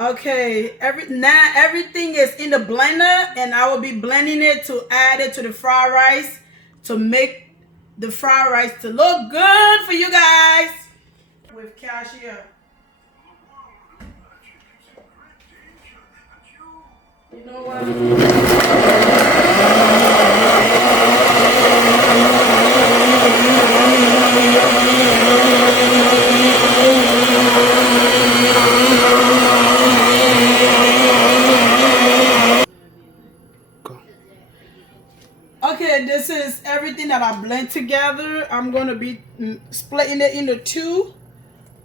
Okay, now everything is in the blender, and I will be blending it to add it to the fried rice to make the fried rice to look good for you guys. With cashier. You know what? Okay, this is everything that I blend together. I'm going to be splitting it into two.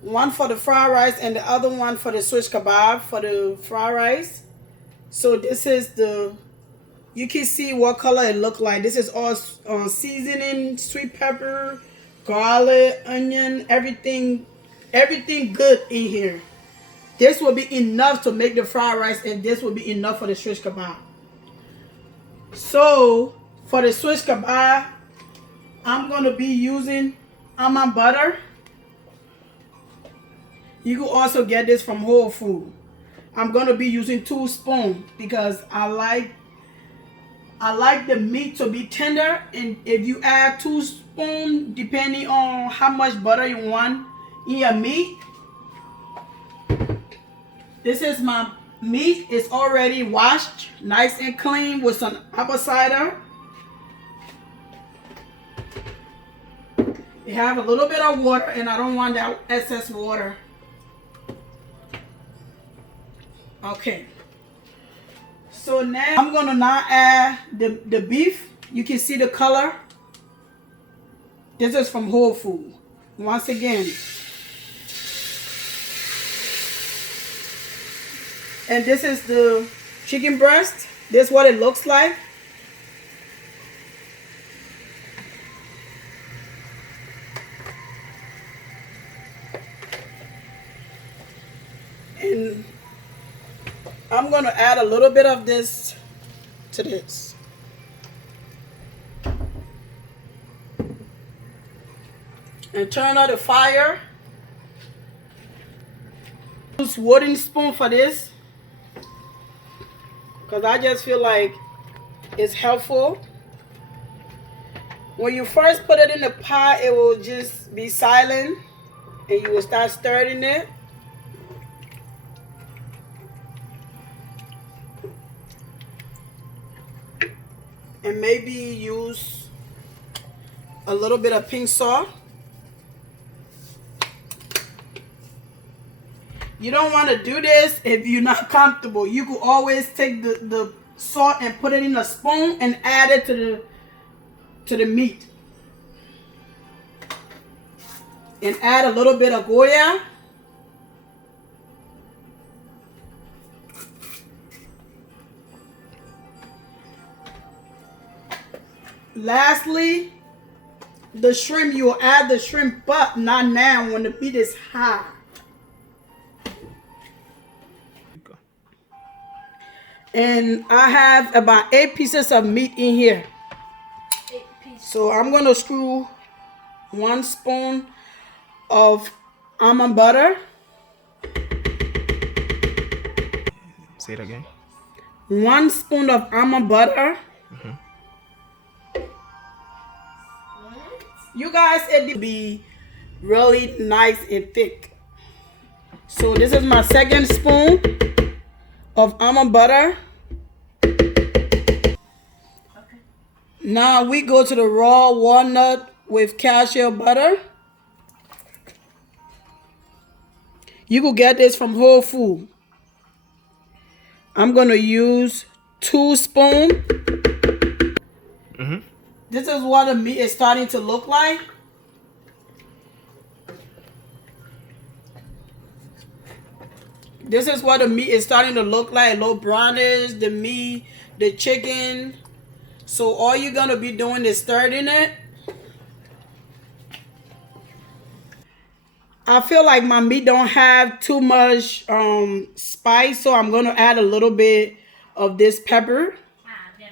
One for the fried rice and the other one for the shish kebab for the fried rice. So this is you can see what color it look like. This is all seasoning, sweet pepper, garlic, onion, everything good in here. This will be enough to make the fried rice, and this will be enough for the shish kebab. So for the shish kebab, I'm going to be using almond butter. You can also get this from Whole Foods. I'm going to be using 2 spoons because I like the meat to be tender, and if you add 2 spoons depending on how much butter you want in your meat. This is my meat. It's already washed nice and clean with some apple cider. You have a little bit of water, and I don't want that excess water. Okay. So now I'm gonna add the beef. You can see the color. This is from Whole Foods. Once again. And this is the chicken breast. This is what it looks like. And I'm going to add a little bit of this to this. And turn on the fire. Use wooden spoon for this, because I just feel like it's helpful. When you first put it in the pot, it will just be silent, and you will start stirring it. And maybe use a little bit of pink salt. You don't want to do this if you're not comfortable. You could always take the salt and put it in a spoon and add it to the meat. And add a little bit of Goya. Lastly, the shrimp. You will add the shrimp, but not now when the meat is hot. And I have about 8 pieces of meat in here. 8 pieces. So I'm going to screw 1 spoon of almond butter. Say it again. 1 spoon of almond butter. You guys, it will be really nice and thick. So this is my 2nd spoon of almond butter. Okay. Now we go to the raw walnut with cashew butter. You can get this from Whole Foods. I'm going to use 2 spoons. This is what the meat is starting to look like. This is what the meat is starting to look like. A little brownish, the meat, the chicken. So all you're going to be doing is stirring it. I feel like my meat don't have too much spice, so I'm going to add a little bit of this pepper. Good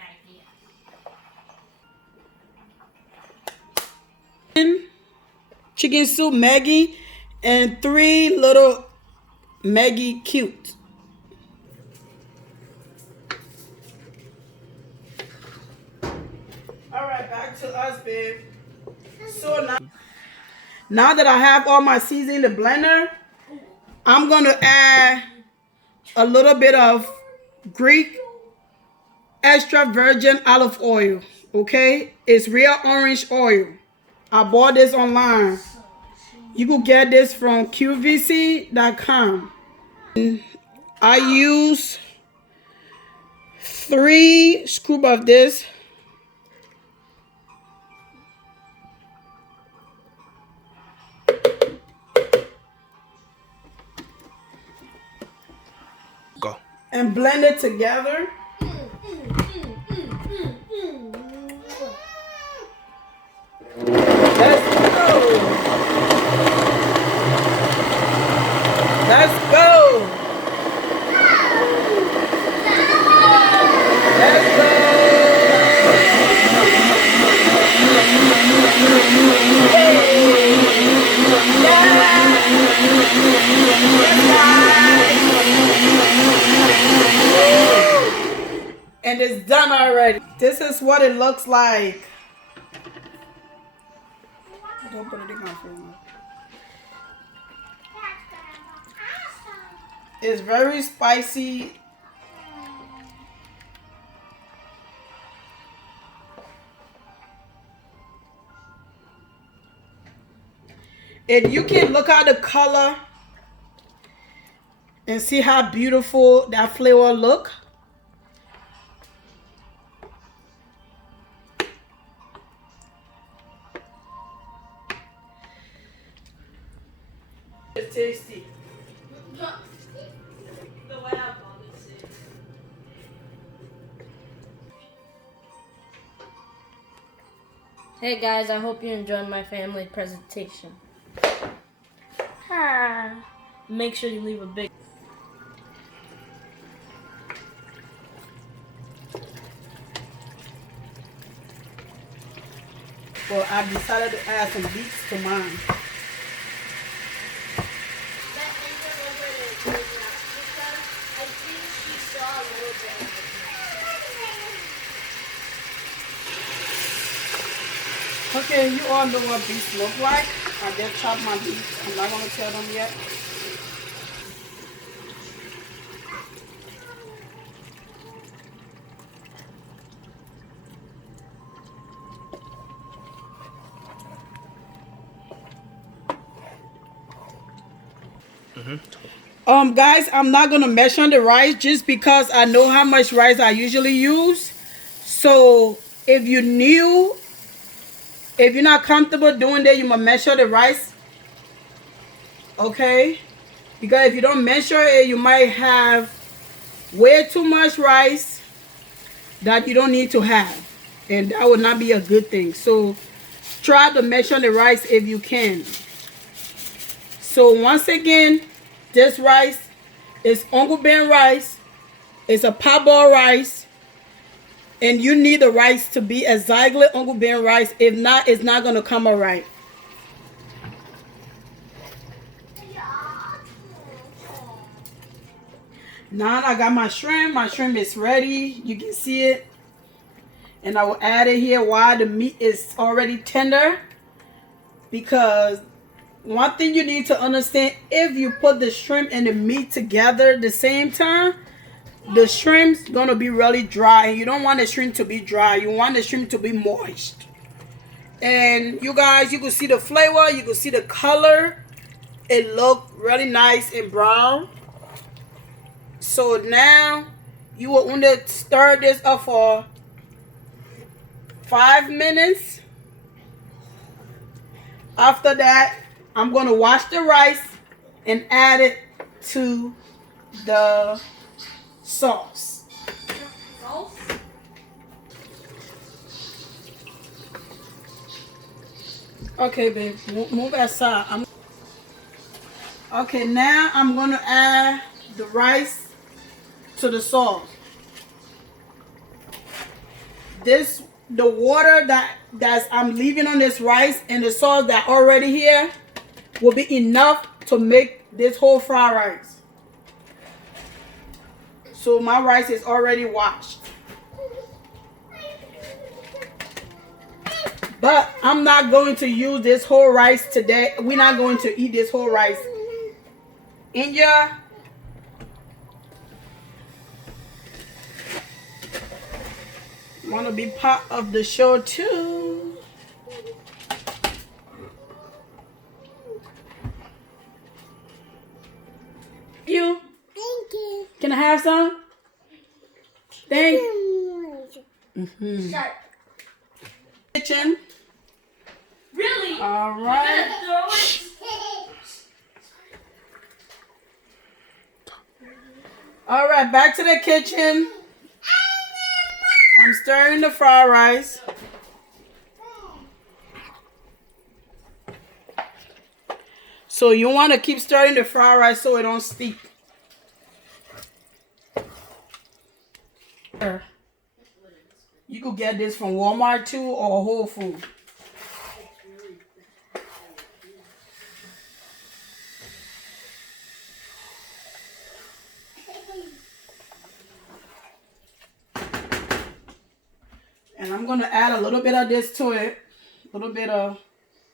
idea. Chicken soup Maggi, and 3 little Maggi cubes. back to us, babe. So now that I have all my seasoning in the blender, I'm gonna add a little bit of Greek extra virgin olive oil. Okay, it's real orange oil. I bought this online. You can get this from qvc.com. I use 3 scoops of this. Go. And blend it together. Let's go. Let's go. Let's go. And it's done already. This is what it looks like. Don't put it in my phone. It's very spicy. And you can look at the color and see how beautiful that flavor look. It's tasty. The way I bought it. Hey guys, I hope you enjoyed my family presentation. Make sure you leave a big... Well, I decided to add some beets to mine. Okay, you all know what beets look like. I just chopped my beets. I'm not going to tell them yet. Guys, I'm not going to measure the rice just because I know how much rice I usually use. So if you're new, if you're not comfortable doing that, you must measure the rice. Okay? Because if you don't measure it, you might have way too much rice that you don't need to have. And that would not be a good thing. So try to measure the rice if you can. So once again, this rice is Uncle Ben rice. It's a parboiled rice. And you need the rice to be exactly Uncle Ben rice. If not, it's not going to come out right. Now I got my shrimp. My shrimp is ready. You can see it. And I will add it here while the meat is already tender. Because one thing you need to understand, if you put the shrimp and the meat together at the same time, the shrimp's gonna be really dry. And you don't want the shrimp to be dry. You want the shrimp to be moist. And you guys, you can see the flavor. You can see the color. It look really nice and brown. So now you will want to stir this up for 5 minutes. After that, I'm going to wash the rice and add it to the sauce. Okay, babe, move aside. Okay, now I'm going to add the rice to the sauce. The water that I'm leaving on this rice and the sauce that already here will be enough to make this whole fried rice. So my rice is already washed. But I'm not going to use this whole rice today. We're not going to eat this whole rice. India. Want to be part of the show too. You. Thank you. Can I have some? Thank you. Start. Kitchen. Really? All You're right. gonna throw it? All right, back to the kitchen. I'm stirring the fried rice. So you want to keep stirring the fried rice so it don't stick. You could get this from Walmart too or Whole Foods. And I'm going to add a little bit of this to it. A little bit of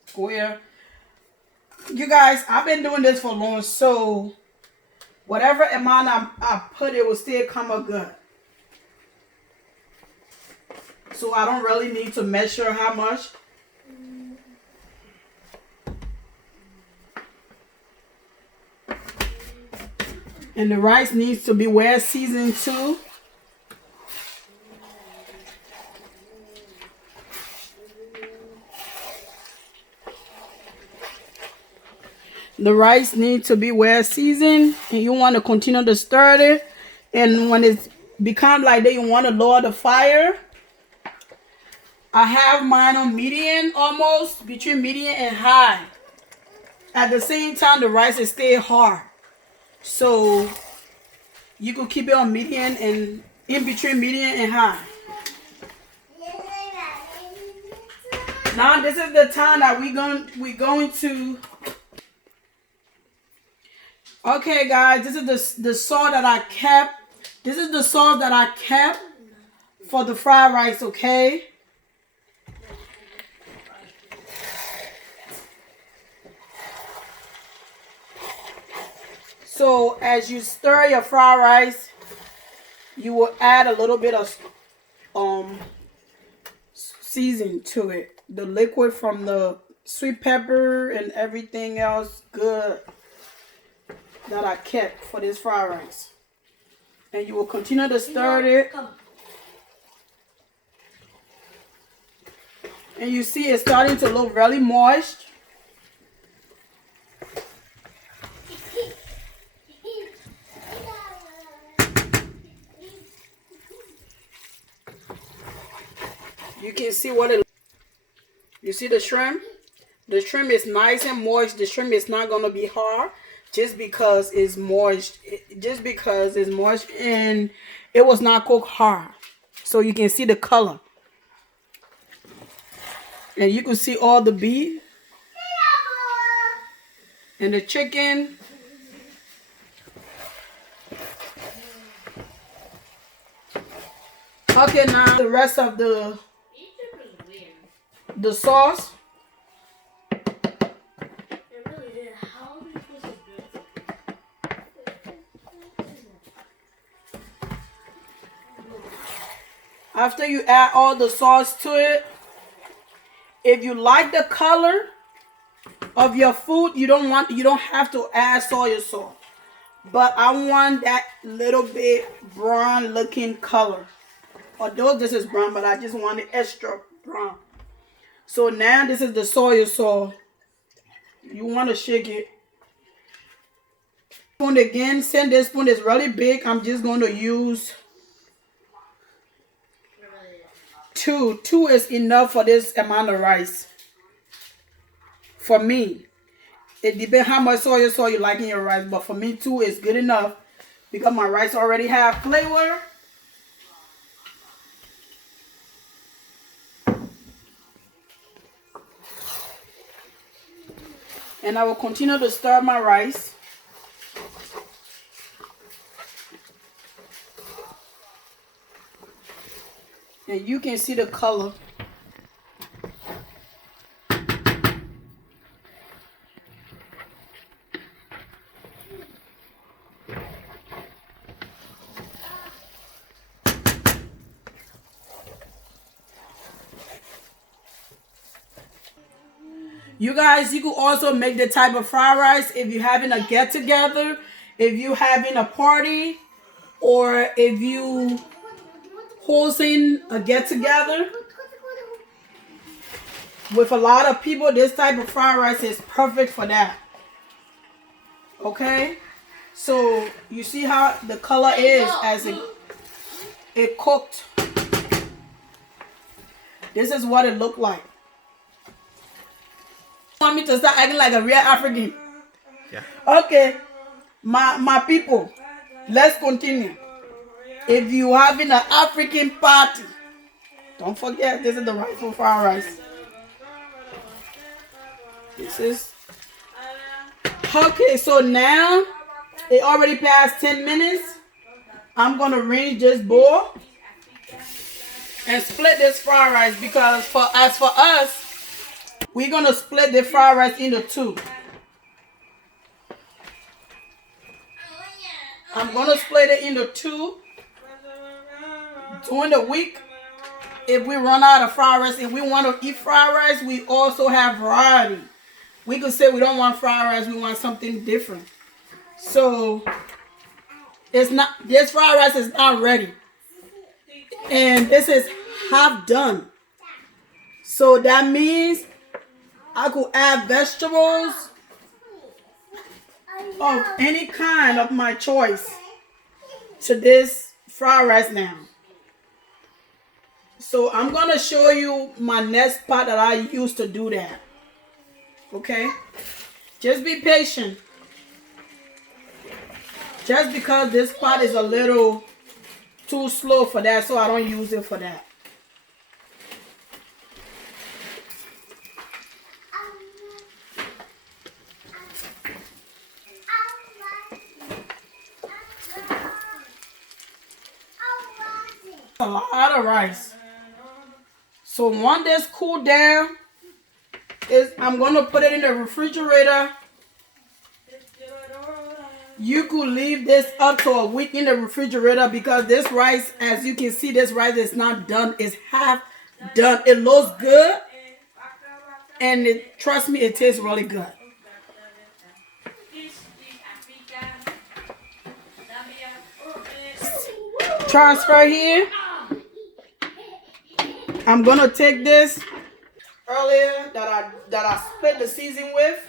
square. You guys, I've been doing this for long, so whatever amount I put, it will still come up good. So I don't really need to measure how much. And the rice needs to be well seasoned too. The rice needs to be well seasoned, and you want to continue to stir it. And when it's become like that, you want to lower the fire. I have mine on medium, almost between medium and high. At the same time, the rice is still hard, so you could keep it on medium and in between medium and high. Now this is the time that we're going to. Okay, guys, this is the salt that I kept. This is the salt that I kept for the fried rice, okay? So as you stir your fried rice, you will add a little bit of seasoning to it. The liquid from the sweet pepper and everything else good that I kept for this fried rice. And you will continue to stir it. And you see it's starting to look really moist. You can see what it. You see the shrimp? The shrimp is nice and moist. The shrimp is not going to be hard just because it's moist. Just because it's moist and it was not cooked hard. So you can see the color. And you can see all the beef and the chicken. Okay, now the rest of the sauce. After you add all the sauce to it, if you like the color of your food, you don't have to add soy sauce. But I want that little bit brown looking color. Although this is brown, but I just want it extra brown. So now this is the soy sauce. You want to shake it. Spoon again. Since this spoon is really big, I'm just going to use two. Two is enough for this amount of rice. For me. It depends how much soy sauce you like in your rice. But for me, 2 is good enough. Because my rice already have flavor. And I will continue to stir my rice. And you can see the color. You guys, you could also make the type of fried rice if you're having a get together, if you're having a party, or if you hosting a get together with a lot of people. This type of fried rice is perfect for that. Okay, so you see how the color is as it cooked. This is what it looked like. You want me to start acting like a real African? Yeah. Okay, my people, let's continue. If you having an African party, don't forget this is the rightful fried rice. This is okay. So now it already passed 10 minutes. I'm gonna rinse this bowl and split this fried rice because for us, we're gonna split the fried rice into two. I'm gonna split it into two. During the week, if we run out of fried rice, if we want to eat fried rice, we also have variety. We could say we don't want fried rice, we want something different. So it's not, this fried rice is not ready. And this is half done. So that means I could add vegetables of any kind of my choice to this fried rice now. So I'm going to show you my next pot that I use to do that. Okay? Just be patient. Just because this pot is a little too slow for that, so I don't use it for that. A lot of rice. So once this cool down, I'm gonna put it in the refrigerator. You could leave this up to a week in the refrigerator because this rice, as you can see, this rice is not done. It's half done. It looks good, and trust me, it tastes really good. Transfer here. I'm gonna take this earlier that I split the season with.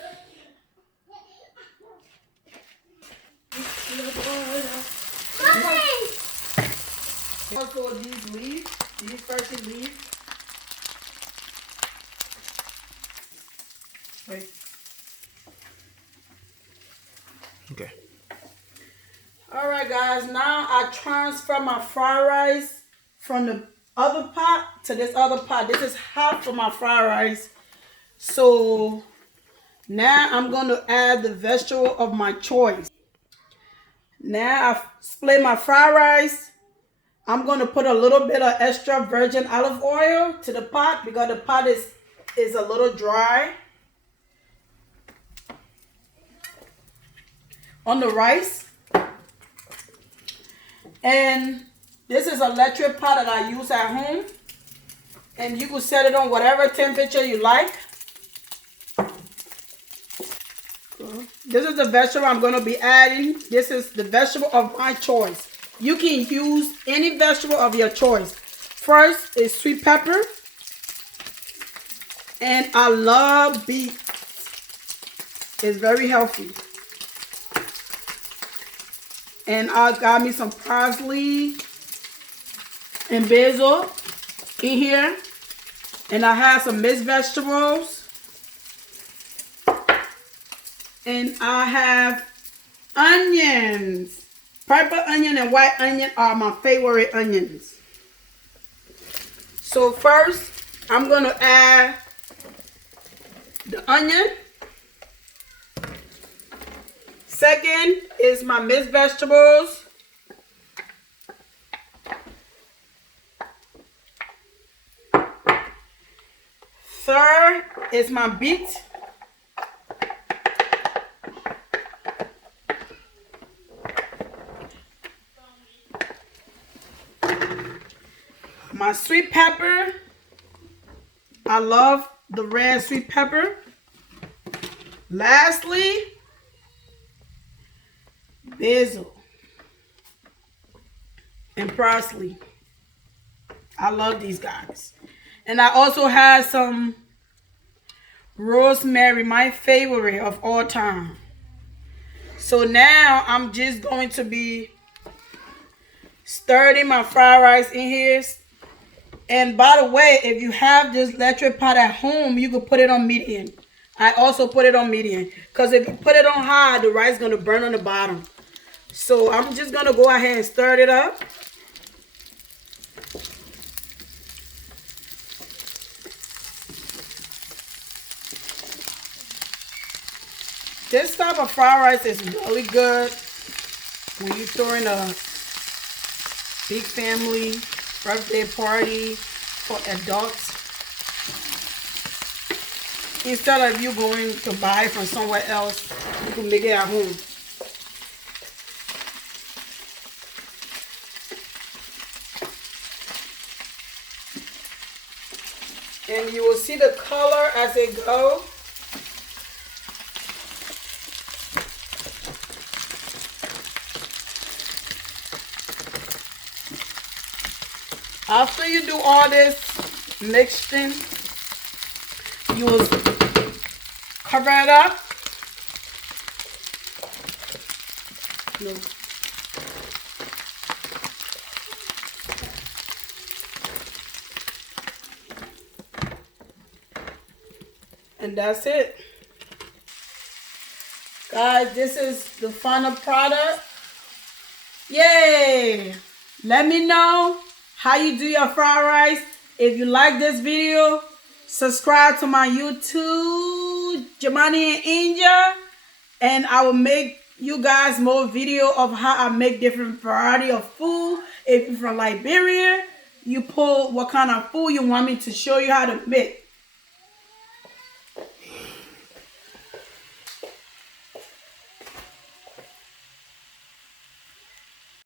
Also these leaves, these fresh leaves. Wait. Okay. Alright guys, now I transfer my fried rice from the other pot to this other pot. This is half of my fried rice. So now I'm going to add the vegetable of my choice. Now I've split my fried rice. I'm going to put a little bit of extra virgin olive oil to the pot because the pot is a little dry. On the rice. And this is an electric pot that I use at home. And you can set it on whatever temperature you like. This is the vegetable I'm going to be adding. This is the vegetable of my choice. You can use any vegetable of your choice. First is sweet pepper. And I love beets. It's very healthy. And I got me some parsley and basil in here. And I have some mixed vegetables. And I have onions. Purple onion and white onion are my favorite onions. So first, I'm going to add the onion. Second is my mixed vegetables. Third is my beets. My sweet pepper. I love the red sweet pepper. Lastly, basil and parsley. I love these guys. And I also have some rosemary, my favorite of all time. So now I'm just going to be stirring my fried rice in here. And by the way, if you have this electric pot at home, you can put it on medium. I also put it on medium. Because if you put it on high, the rice is going to burn on the bottom. So I'm just going to go ahead and stir it up. This type of fried rice is really good when you're throwing a big family birthday party for adults. Instead of you going to buy from somewhere else, you can make it at home. And you will see the color as it goes. After you do all this mixing, you will cover it up. No. And that's it. Guys, this is the final product. Yay! Let me know how you do your fried rice. If you like this video, subscribe to my YouTube, Jamani and India, and I will make you guys more video of how I make different variety of food. If you're from Liberia, you pull what kind of food you want me to show you how to make.